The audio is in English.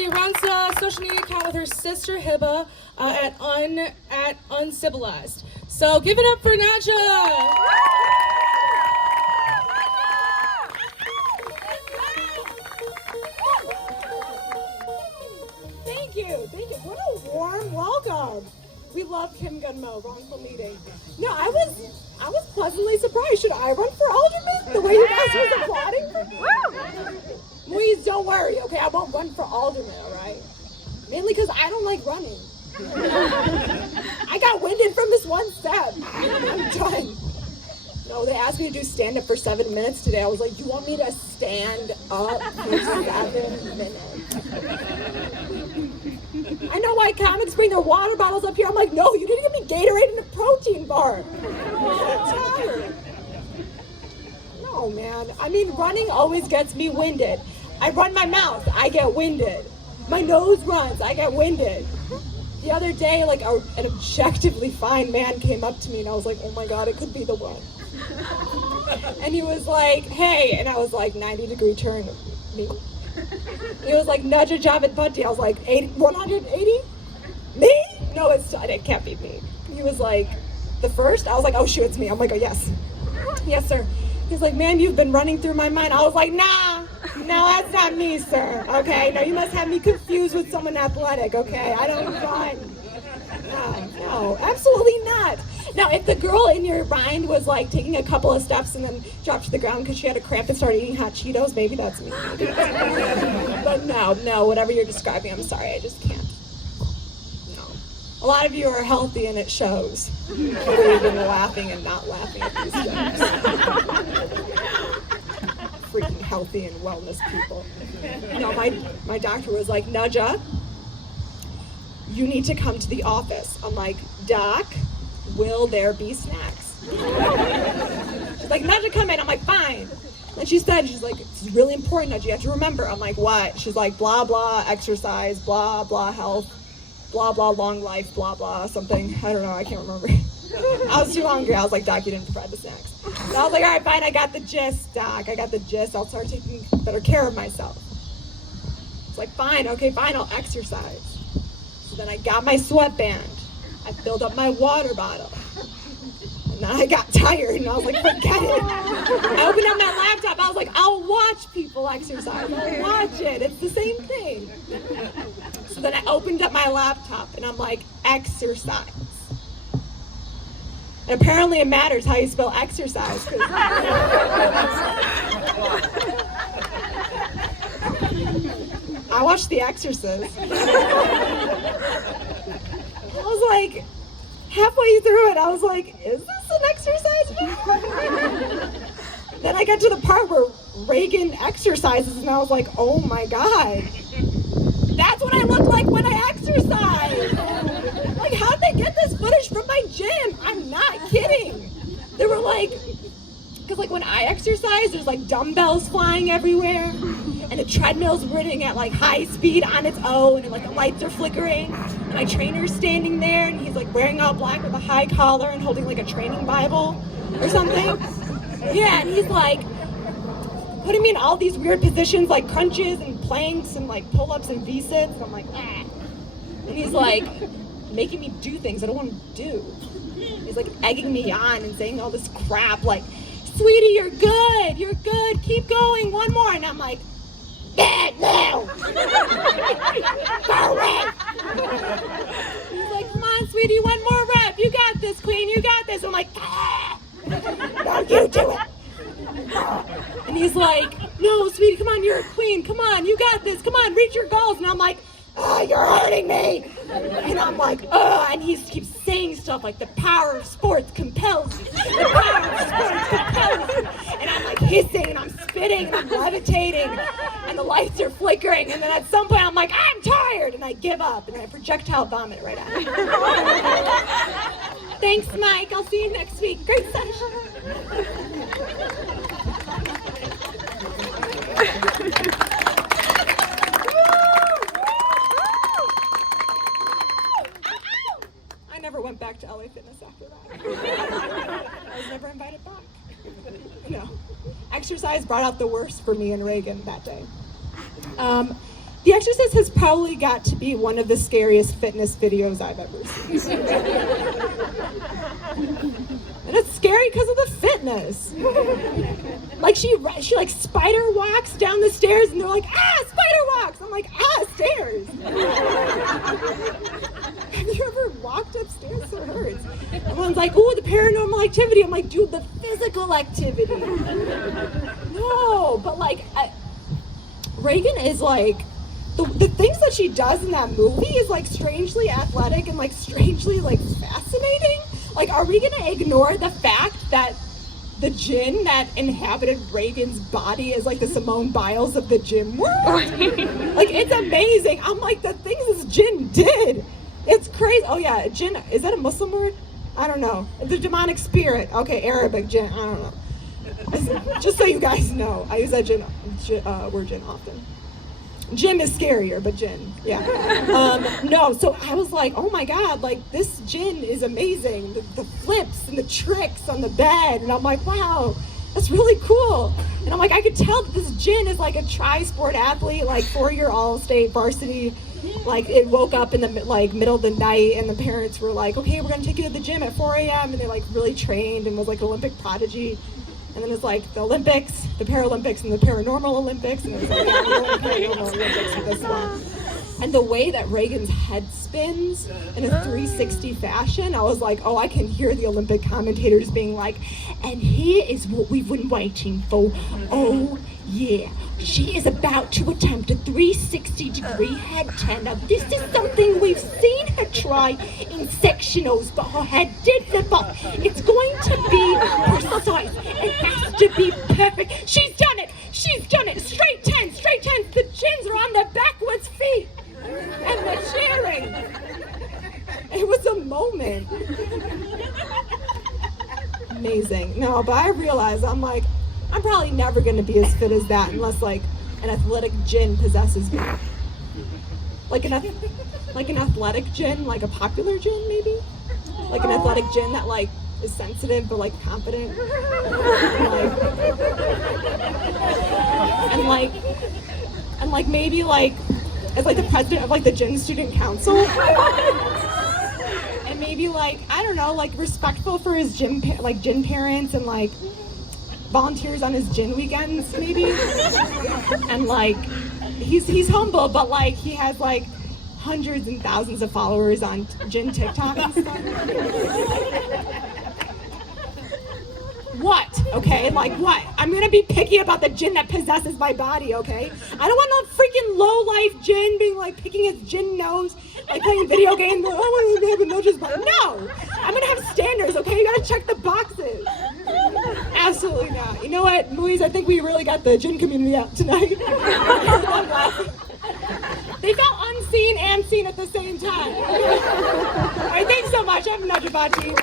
She runs a social media account with her sister Hiba at UNSIBILIZed. So give it up for Najah! Thank you. What a warm welcome. We love Kim Gunmo, wrongful meeting. No, I was pleasantly surprised. Should I run for alderman? The way you guys was applauding for me? Mueze, don't worry, okay? I won't run for alderman, all right? Mainly because I don't like running. I got winded from this one step. I'm done. No, they asked me to do stand-up for 7 minutes today. I was like, do you want me to stand up for 7 minutes? I know why comics bring their water bottles up here. I'm like, no, you didn't give me Gatorade and a protein bar. I'm tired. No, man. I mean, running always gets me winded. I run my mouth, I get winded. My nose runs, I get winded. The other day, like an objectively fine man came up to me and I was like, oh my God, it could be the one. And he was like, hey, and I was like, 90-degree turn. Me? He was like, Najah'S Putty. I was like, 180? Me? No, it can't be me. He was like, the first? I was like, oh shoot, it's me. I'm like, oh yes. Yes, sir. He's like, man, you've been running through my mind. I was like, nah, no, that's not me, sir. Okay, no, you must have me confused with someone athletic, okay? I don't run. No, absolutely not. Now, if the girl in your mind was like taking a couple of steps and then dropped to the ground because she had a cramp and started eating hot Cheetos, maybe that's me. But no, whatever you're describing, I'm sorry, I just can't. No. A lot of you are healthy and it shows. People have been laughing and not laughing at these jokes. Freaking healthy and wellness people. No, my doctor was like, Najah, you need to come to the office. I'm like, Doc, will there be snacks? She's like, Najah, come in. I'm like, fine. And she's like, it's really important, Najah, you have to remember. I'm like, what? She's like, blah, blah, exercise, blah, blah, health, blah, blah, long life, blah, blah, something. I don't know, I can't remember. I was too hungry. I was like, Doc, you didn't provide the snacks. And I was like, all right, fine, I got the gist, Doc. I got the gist. I'll start taking better care of myself. It's like, fine, okay, fine, I'll exercise. So then I got my sweatband. I filled up my water bottle. And then I got tired and I was like, forget it. I opened up my laptop. I was like, I'll watch people exercise. I'll watch it. It's the same thing. So then I opened up my laptop and I'm like, exercise. And apparently it matters how you spell exercise. I watched The Exorcist. I was like, halfway through it, I was like, is this an exercise video? Then I got to the part where Reagan exercises, and I was like, oh my God. That's what I look like when I exercise. Like, how'd they get this footage from my gym? I'm not kidding. They were like, because like when I exercise, there's like dumbbells flying everywhere, and the treadmill's running at like high speed on its own, and like the lights are flickering, and my trainer's standing there, and he's like wearing all black with a high collar and holding like a training Bible or something. Yeah, and he's like putting me in all these weird positions like crunches and planks and like pull-ups and V-sits, and I'm like, ah. And he's like making me do things I don't want to do. He's like egging me on and saying all this crap like, sweetie, you're good, keep going, one more. And I'm like, no. Go away. He's like, come on, sweetie, one more rep. You got this, queen, you got this. I'm like, no, you do it. And he's like, no, sweetie, come on, you're a queen. Come on, you got this. Come on, reach your goals. And I'm like, oh, you're hurting me. And I'm like, oh, and he keeps saying stuff like the power of sports compels you. The power of sports compels you. And I'm like hissing and I'm spitting and I'm levitating and the lights are flickering. And then at some point I'm like, I'm tired. And I give up and I projectile vomit right out. Thanks, Mike. I'll see you next week. Great session. I never went back to LA Fitness after that. I was never invited back. No. Exercise brought out the worst for me and Reagan that day. The Exorcist has probably got to be one of the scariest fitness videos I've ever seen. And it's scary because of the fitness. Like she like spider walks down the stairs and they're like, ah, spider walks. I'm like, ah, stairs. Have you ever walked upstairs? It hurts. Everyone's like, ooh, the paranormal activity. I'm like, dude, the physical activity. No, but like, Reagan is like, the things that she does in that movie is like strangely athletic and like strangely like fascinating. Like, are we gonna ignore the fact that the djinn that inhabited Reagan's body is like the Simone Biles of the djinn world? Like, it's amazing. I'm like, the things this djinn did, it's crazy. Oh yeah, djinn, is that a Muslim word? I don't know. The demonic spirit. Okay, Arabic djinn, I don't know. Just so you guys know, I use that word djinn often. Jim is scarier, but Jin, yeah. No, so I was like, oh my God, like this Jin is amazing. The flips and the tricks on the bed. And I'm like, wow, that's really cool. And I'm like, I could tell that this Jin is like a tri-sport athlete, like 4-year all-state varsity. Like it woke up in the like middle of the night and the parents were like, okay, we're gonna take you to the gym at 4 a.m. And they like really trained and was like Olympic prodigy. And then it's like the Olympics, the Paralympics, and the Paranormal Olympics, and it was like the Paranormal Olympics with this one. And the way that Reagan's head spins in a 360 fashion, I was like, oh, I can hear the Olympic commentators being like, and here is what we've been waiting for. Oh, yeah. She is about to attempt a 360-degree head turn. Now, this is something we've seen her try in sectionals, but her head did flip up. It's going to be precise. It has to be perfect. She's done it. She's done it. Straight 10, straight 10. The chins are on their backwards feet. And they're cheering. It was a moment. Amazing. No, but I realized, I'm like, I'm probably never going to be as fit as that unless like an athletic djinn possesses me. Like an athletic djinn, like a popular djinn maybe? Like an athletic djinn that like is sensitive but like confident. And like maybe like as like the president of like the djinn student council. And maybe like, I don't know, like respectful for his djinn parents and like volunteers on his djinn weekends, maybe. And like, he's humble, but like he has like hundreds and thousands of followers on djinn TikTok and stuff. What? Okay, like what? I'm gonna be picky about the djinn that possesses my body, okay? I don't want no freaking low-life djinn being like picking his djinn nose, like playing video games. I want to have a nose, but no! I'm gonna have standards, okay? You gotta check the boxes. Absolutely not. You know what, Mueze, I think we really got the djinn community out tonight. They felt unseen and seen at the same time. All right, thanks so much. I'm Najah'S team.